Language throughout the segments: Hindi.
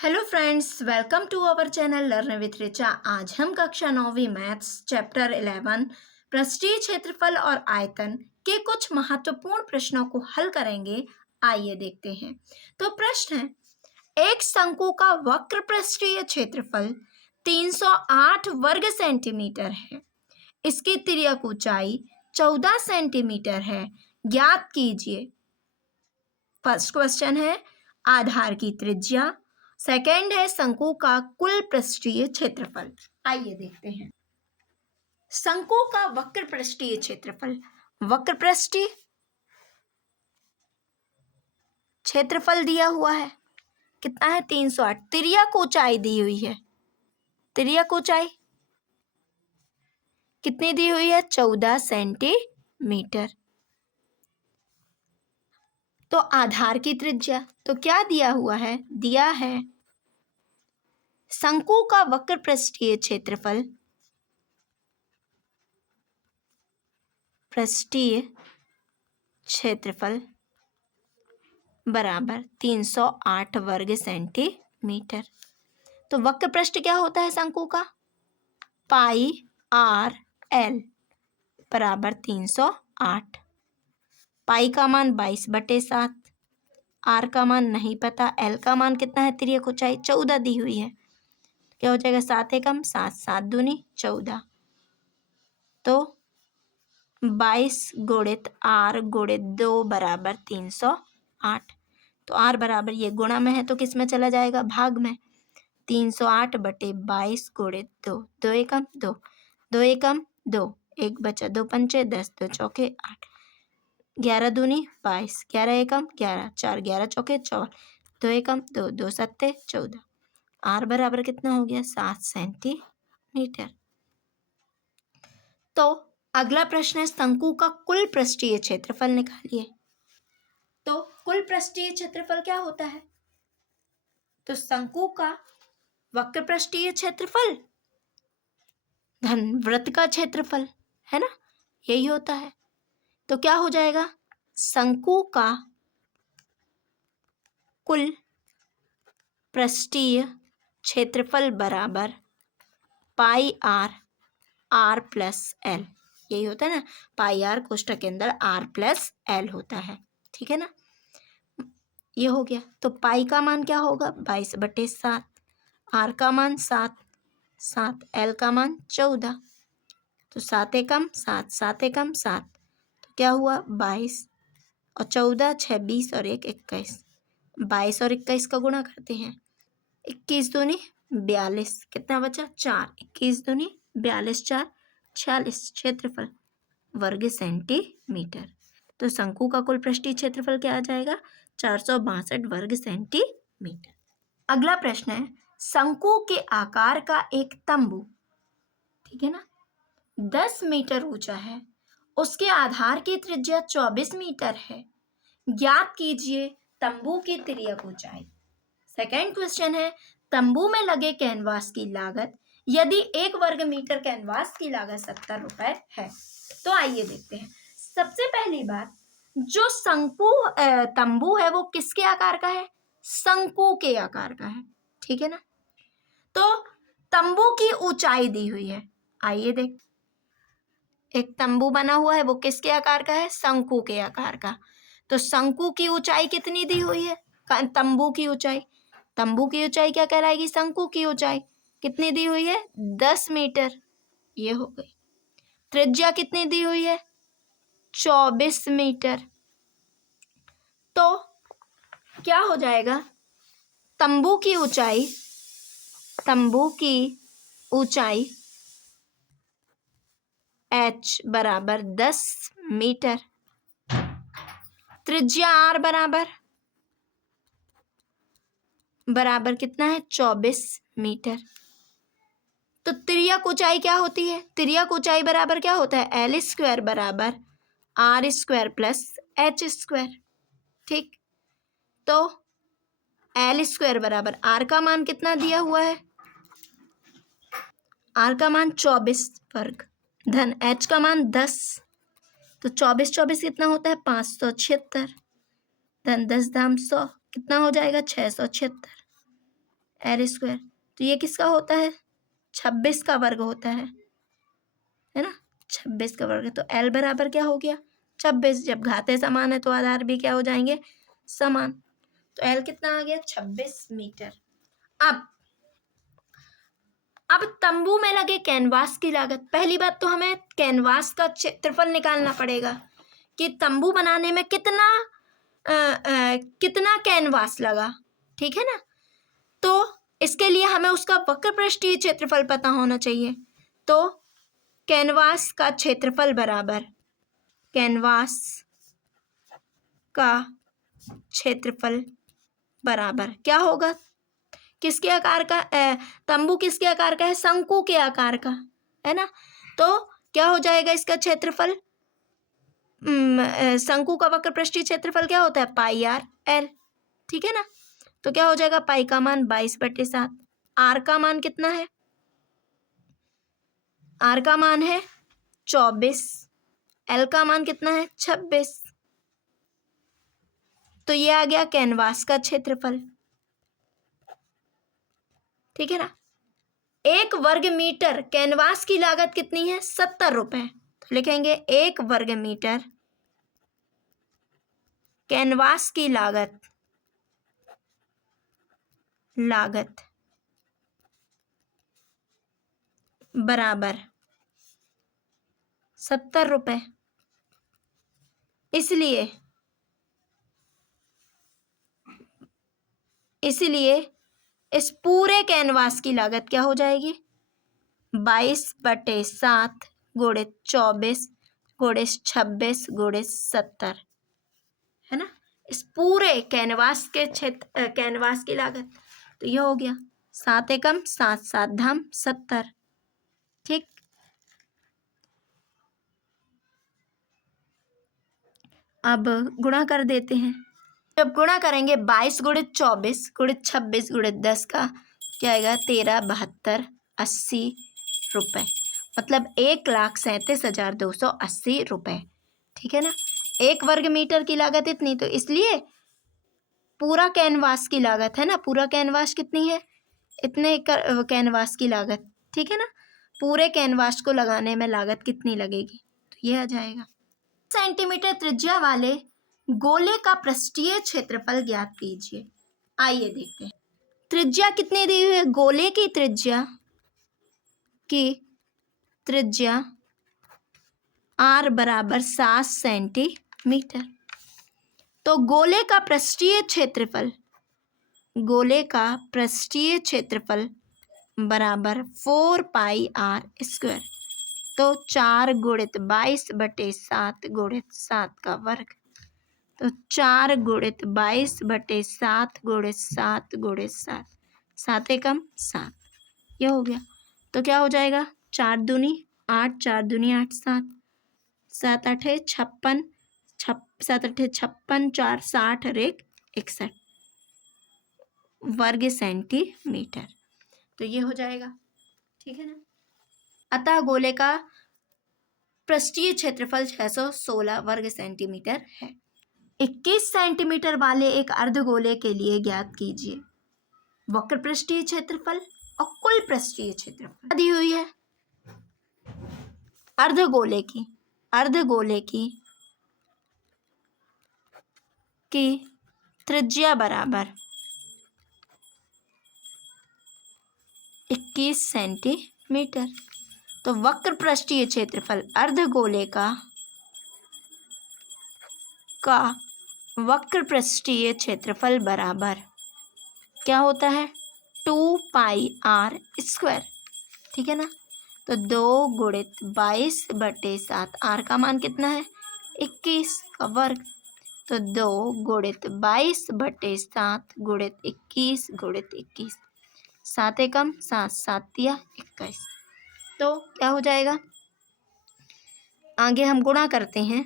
Hello friends, welcome to our channel learn with Richa. आज हम कक्षा 9वीं मैथ्स चैप्टर 11 पृष्ठीय क्षेत्रफल और आयतन के कुछ महत्वपूर्ण प्रश्नों को हल करेंगे। आइए देखते हैं। तो प्रश्न है, एक शंकु का वक्र पृष्ठीय क्षेत्रफल 308 वर्ग सेंटीमीटर है। इसकी तिर्यक ऊंचाई 14 सेंटीमीटर है। ज्ञात कीजिए। फर्स्ट क्वेश्चन है आधार की त्रिज्या, सेकंड है शंकु का कुल पृष्ठीय क्षेत्रफल। आइए देखते हैं। शंकु का वक्र पृष्ठीय क्षेत्रफल, वक्र पृष्ठीय क्षेत्रफल दिया हुआ है, कितना है 308। तिर्यक ऊंचाई दी हुई है, तिर्यक ऊंचाई कितनी दी हुई है 14 सेंटीमीटर। तो आधार की त्रिज्या, तो क्या दिया हुआ है, दिया है शंकु का वक्र पृष्ठीय क्षेत्रफल, पृष्ठीय क्षेत्रफल बराबर 308 वर्ग सेंटीमीटर। तो वक्र पृष्ठ क्या होता है शंकु का, पाई आर एल बराबर 308। पाई का मान 22/7, आर का मान नहीं पता, एल का मान कितना है, तिर्यक ऊंचाई 14 दी हुई है। क्या हो जाएगा, 7 एकम 7, 7 दूनी 14। तो 22 गुणित आर गुणित 2 बराबर 308। तो आर बराबर, ये गुणा में है तो किस में चला जाएगा, भाग में। 308/22 गुणित 2, 2 एकम 2, 2 एकम 2, 1 बचा, 2 पंचे 10, 2 चौके 8, 11 दूनी 22, 11 एकम 11, 4 11 चौके 4, 2 एकम 2, 2 सत्ते 14। आर बराबर कितना हो गया, 7 सेंटीमीटर। तो अगला प्रश्न है, शंकु का कुल पृष्ठीय क्षेत्रफल निकालिए। तो कुल पृष्ठीय क्षेत्रफल क्या होता है, तो शंकु का वक्र पृष्ठीय क्षेत्रफल धन वृत्त का क्षेत्रफल, है ना, यही होता है। तो क्या हो जाएगा, शंकु का कुल पृष्ठीय क्षेत्रफल बराबर पाई आर, आर प्लस एल, यही होता है ना, पाई आर कोष्ठक के अंदर आर प्लस एल होता है, ठीक है ना, ये हो गया। तो पाई का मान क्या होगा, 22/7, आर का मान 7, 7, एल का मान 14। तो 7 एकम 7, 7 एकम 7, तो क्या हुआ 22 और 14, 6 20 और 1 21। 22 और 21 का गुणा करते हैं, 21 दूनी 42, कितना बचा 4, 21 दूनी 42, 4 46, क्षेत्रफल वर्ग सेंटीमीटर। तो शंकु का कुल पृष्ठीय क्षेत्रफल क्या आ जाएगा, 462 वर्ग सेंटीमीटर। अगला प्रश्न है, शंकु के आकार का एक तंबू, ठीक है ना, 10 मीटर ऊंचा है, उसके आधार की त्रिज्या 24 मीटर है। ज्ञात कीजिए तंबू की तिर्यक ऊंचाई। सेकंड क्वेश्चन है, तंबू में लगे कैनवास की लागत, यदि 1 वर्ग मीटर कैनवास की लागत 70 रुपए है। तो आइए देखते हैं। सबसे पहली बात, जो शंकु तंबू है वो किसके आकार का है, शंकु के आकार का है, ठीक है ना। तो तंबू की ऊंचाई दी हुई है, आइए देख, एक तंबू बना हुआ है वो किसके आकार का है, शंकु के आकार का। तो शंकु की ऊंचाई कितनी दी हुई है, तंबू की ऊंचाई, तंबू की ऊंचाई क्या कहलाएगी, शंकु की ऊंचाई कितनी दी हुई है 10 मीटर, ये हो गई। त्रिज्या कितनी दी हुई है 24 मीटर। तो क्या हो जाएगा, तंबू की ऊंचाई, तंबू की ऊंचाई h बराबर 10 मीटर, त्रिज्या r बराबर कितना है 24 मीटर। तो तिर्यक ऊंचाई क्या होती है, तिर्यक ऊंचाई बराबर क्या होता है, एल स्क्वायर बराबर R square plus H square, ठीक। तो एल स्क्वायर बराबर आर का मान कितना दिया हुआ है, आर का मान 24 वर्ग धन एच का मान 10। तो 24 24 कितना होता है 576 धन 10 दाम 100, कितना हो जाएगा 676। r square. तो ये किसका होता है? 26 का वर्ग होता है ना, 26 का वर्ग। तो l बराबर क्या हो गया? 26। जब घातें समान है तो आधार भी क्या हो जाएंगे? समान। तो l कितना आ गया? 26 मीटर। अब तंबू में लगे कैनवास की लागत। पहली बात तो हमें कैनवास का क्षेत्रफल निकालना पड़ेगा कि तंबू बनाने में कितना कैनवास लगा, ठीक है ना। तो इसके लिए हमें उसका वक्र पृष्ठीय क्षेत्रफल पता होना चाहिए। तो कैनवास का क्षेत्रफल बराबर कैनवास का क्षेत्रफल बराबर क्या होगा? किसके आकार का? तंबू किसके आकार का है? शंकु के आकार का है ना। तो क्या हो जाएगा इसका क्षेत्रफल? शंकु का वक्र पृष्ठीय क्षेत्रफल क्या होता है? पाई आर एल, ठीक है ना। तो क्या हो जाएगा? पाई का मान 22/7। आर का मान कितना है? आर का मान है 24। एल का मान कितना है? 26। तो ये आ गया कैनवास का क्षेत्रफल, ठीक है ना। 1 वर्ग मीटर कैनवास की लागत कितनी है? 70 रुपए। तो लिखेंगे 1 वर्ग मीटर कैनवास की लागत बराबर 70 रुपए। इसलिए इस पूरे कैनवास की लागत क्या हो जाएगी? 22/7 गुणित 24 गुणित 26 गुणित 70, है ना। इस पूरे कैनवास की लागत। तो ये हो गया 7 एकम 7 7 धाम 70, ठीक। अब गुणा कर देते हैं। जब गुणा करेंगे 22 गुणित 24 गुणित 26 गुणित 10 का क्या आएगा? 137280 रुपये। मतलब 1,37,280 रुपये, ठीक है ना। 1 वर्ग मीटर की लागत इतनी, तो इसलिए पूरा कैनवास की लागत है ना, पूरा कैनवास कितनी है? इतने कैनवास की लागत, ठीक है ना। पूरे कैनवास को लगाने में लागत कितनी लगेगी? तो ये आ जाएगा। सेंटीमीटर त्रिज्या वाले गोले का पृष्ठीय क्षेत्रफल ज्ञात कीजिए। आइए देखते हैं। त्रिज्या कितनी दी हुई है? गोले की त्रिज्या r बराबर 7 सेंटीमीटर। तो गोले का पृष्ठीय क्षेत्रफल बराबर 4 पाई आर स्क्वायर। तो 4 गुणित 22/7 गुणित 7 का वर्ग। तो 4 गुणित 22/7 गुणित 7 गुणित 7, 7 एकम 7, ये हो गया। तो क्या हो जाएगा? 4 दूनी 8, 4 दूनी 8, 7, 7 8 56, 7 8 56, 4 60 और 1 61 वर्ग सेंटीमीटर। तो ये हो जाएगा, ठीक है ना। अतः गोले का पृष्ठीय क्षेत्रफल 616 वर्ग सेंटीमीटर है। 21 सेंटीमीटर वाले एक अर्धगोले के लिए ज्ञात कीजिए वक्र पृष्ठीय क्षेत्रफल और कुल पृष्ठीय क्षेत्रफल। दी हुई है अर्धगोले की त्रिज्या बराबर 21 सेंटीमीटर। तो वक्र पृष्ठीय क्षेत्रफल अर्धगोले का वक्र पृष्ठीय क्षेत्रफल बराबर क्या होता है? 2 पाई आर स्क्वायर, ठीक है ना। तो 2 गुणित 22/7, आर का मान कितना है? 21 का वर्ग। तो 2 गुणित 22/7 गुणित 21 गुणित 21, 7 एकम 7, 7 तिया 21। तो क्या हो जाएगा? आगे हम गुणा करते हैं।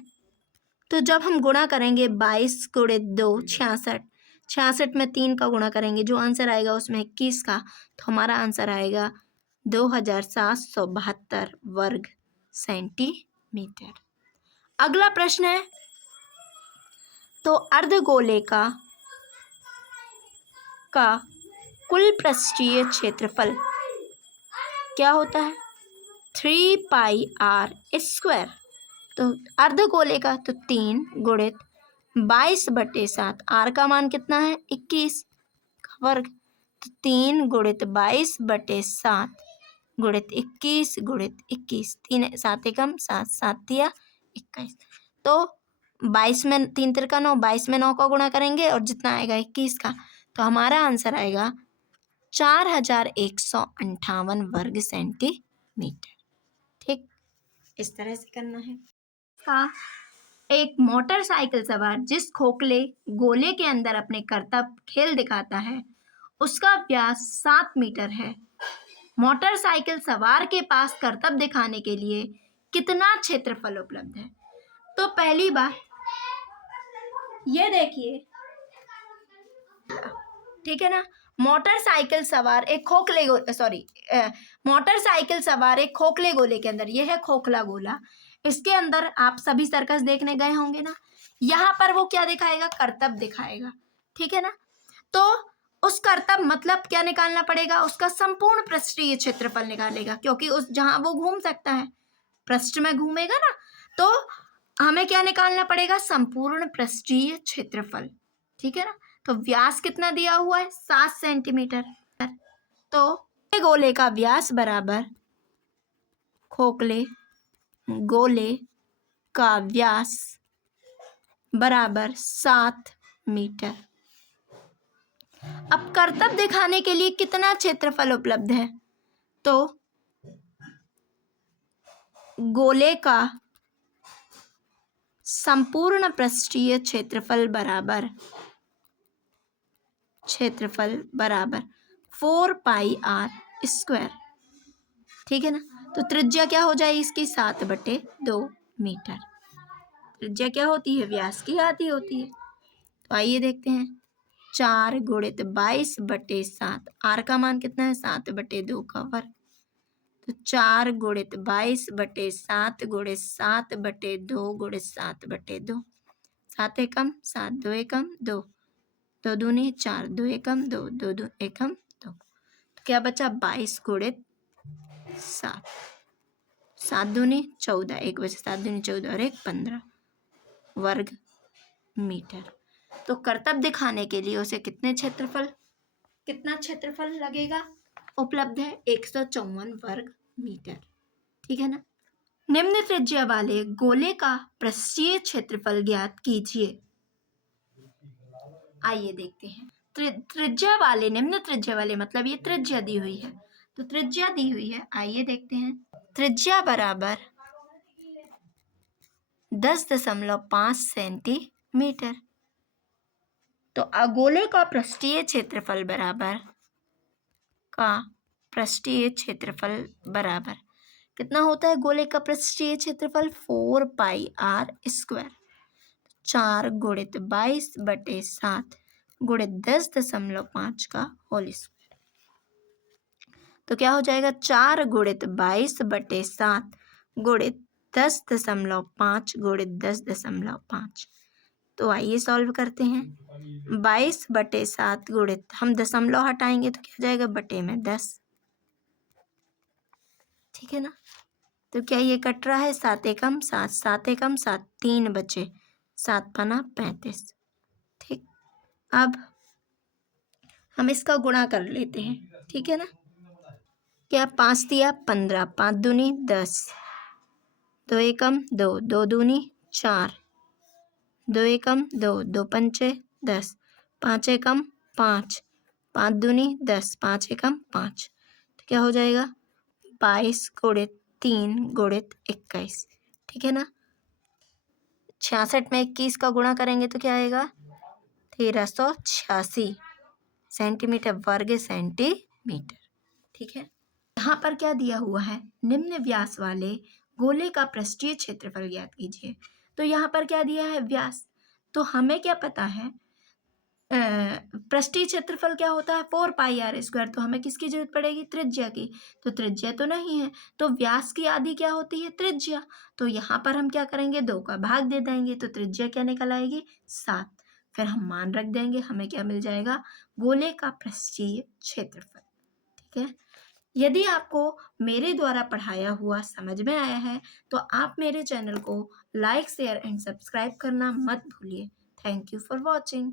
तो जब हम गुणा करेंगे 22 गुणित 2 66, 66 में 3 का गुणा करेंगे, जो आंसर आएगा उसमें 21 का, तो हमारा आंसर आएगा 2772 वर्ग सेंटीमीटर। अगला प्रश्न है, तो अर्धगोले का कुल पृष्ठीय क्षेत्रफल क्या होता है? 3πr²। तो अर्धगोले का तो 3 गुणित 22/7, आर का मान कितना है? 21 का वर्ग, तो 3 गुणित 22/7 गुणित 21 गुणित 21, 3 7 एकम 7, 7 दिया 21। तो 22 में 3 तिरका 9, 22 में 9 का गुणा करेंगे और जितना आएगा 21 का, तो हमारा आंसर आएगा 4158 वर्ग सेंटीमीटर। ठीक, इस तरह से करना है। का एक मोटरसाइकिल सवार जिस खोखले गोले के अंदर अपने करतब खेल दिखाता है उसका व्यास 7 मीटर है। मोटरसाइकिल सवार के पास करतब दिखाने के लिए कितना क्षेत्रफल उपलब्ध है? तो पहली बात ये देखिए, ठीक है ना, मोटरसाइकिल सवार एक खोखले गोले के अंदर, ये है खोखला गोला, इसके अंदर आप सभी सर्कस देखने गए होंगे ना, यहाँ पर वो क्या दिखाएगा? करतब दिखाएगा। ठीक है ना, तो उस करतब मतलब क्या निकालना पड़ेगा? उसका संपूर्ण पृष्ठीय क्षेत्रफल निकालेगा, क्योंकि उस जहां वो घूम सकता है पृष्ठ में घूमेगा ना, तो हमें क्या निकालना पड़ेगा? संपूर्ण पृष्ठीय क्षेत्रफल। ठीक है ना, तो व्यास कितना दिया हुआ है? 7 सेंटीमीटर। तो गोले का व्यास बराबर खोखले गोले का व्यास बराबर 7 मीटर। अब करतब दिखाने के लिए कितना क्षेत्रफल उपलब्ध है? तो गोले का संपूर्ण पृष्ठीय क्षेत्रफल बराबर 4πr²। ठीक है ना, तो त्रिज्या क्या हो जाए इसकी? 7/2 मीटर। त्रिज्या क्या होती है? व्यास की आधी होती है। तो आइए देखते हैं, 4 गुणित 22/7, आर का मान कितना है? 7/2 का वर्ग, तो 4 गुणित 22/7 गुणित 7/2 गुणित 7/2, 7 एकम 7, 2 एकम 2, 2 दूनी 4, 2 एकम 2, 2 दो एकम 2, तो क्या बचा? 22 गुणित 7, 7 दूनी 14, 1 बचे, 7 दूनी 14 और 1 15 वर्ग मीटर। तो करतब दिखाने के लिए उसे कितना क्षेत्रफल लगेगा? उपलब्ध है 154 वर्ग मीटर। ठीक है ना, निम्न त्रिज्या वाले गोले का पृष्ठीय क्षेत्रफल ज्ञात कीजिए। आइए देखते हैं, त्रिज्या वाले, निम्न त्रिज्या वाले मतलब ये त्रिज्या दी हुई है, तो त्रिज्या दी हुई है, आइए देखते हैं। त्रिज्या बराबर 10.5 सेंटीमीटर। तो गोले का पृष्ठीय क्षेत्रफल कितना होता है? गोले का पृष्ठीय क्षेत्रफल 4πr²। 4 गुणित 22/7 गुणित 10.5 का होल स्क्वायर, तो क्या हो जाएगा? 4 गुणित 22/7 गुणित 10.5 गुणित 10.5। तो आइए सॉल्व करते हैं। 22/7 गुणित, हम दशमलव हटाएंगे तो क्या जाएगा? बटे में 10। ठीक है ना, तो क्या ये कट रहा है? 7 एकम 7, 7 एकम 7, 3 बचे, 7 पना 35। ठीक, अब हम इसका गुणा कर लेते हैं। ठीक है ना, क्या 5 दिया 15, 5 दूनी 10, 2 एकम 2, 2 दूनी 4, 2 एकम 2, 2 पंचे 10, 5 एकम 5, 5 दूनी 10, 5 एकम 5, तो क्या हो जाएगा? 22 गुणित 3 गुणित 21। ठीक है ना, 66 में 21 का गुणा करेंगे तो क्या आएगा? 1386 सेंटीमीटर वर्ग सेंटीमीटर। ठीक है, यहाँ पर क्या दिया हुआ है? निम्न व्यास वाले गोले का पृष्ठीय क्षेत्रफल ज्ञात कीजिए। तो यहाँ पर क्या दिया है? व्यास। तो हमें क्या पता है पृष्ठीय क्षेत्रफल क्या होता है? 4πr²। तो हमें किसकी जरूरत पड़ेगी? त्रिज्या की। तो त्रिज्या तो नहीं है, तो व्यास की आधी क्या होती है? त्रिज्या। तो यहाँ पर हम क्या करेंगे? 2 का भाग दे देंगे, तो त्रिज्या क्या निकल आएगी? 7। फिर हम मान रख देंगे, हमें क्या मिल जाएगा, गोले का पृष्ठीय क्षेत्रफल। ठीक है। यदि आपको मेरे द्वारा पढ़ाया हुआ समझ में आया है तो आप मेरे चैनल को लाइक शेयर एंड सब्सक्राइब करना मत भूलिए। Thank you for watching.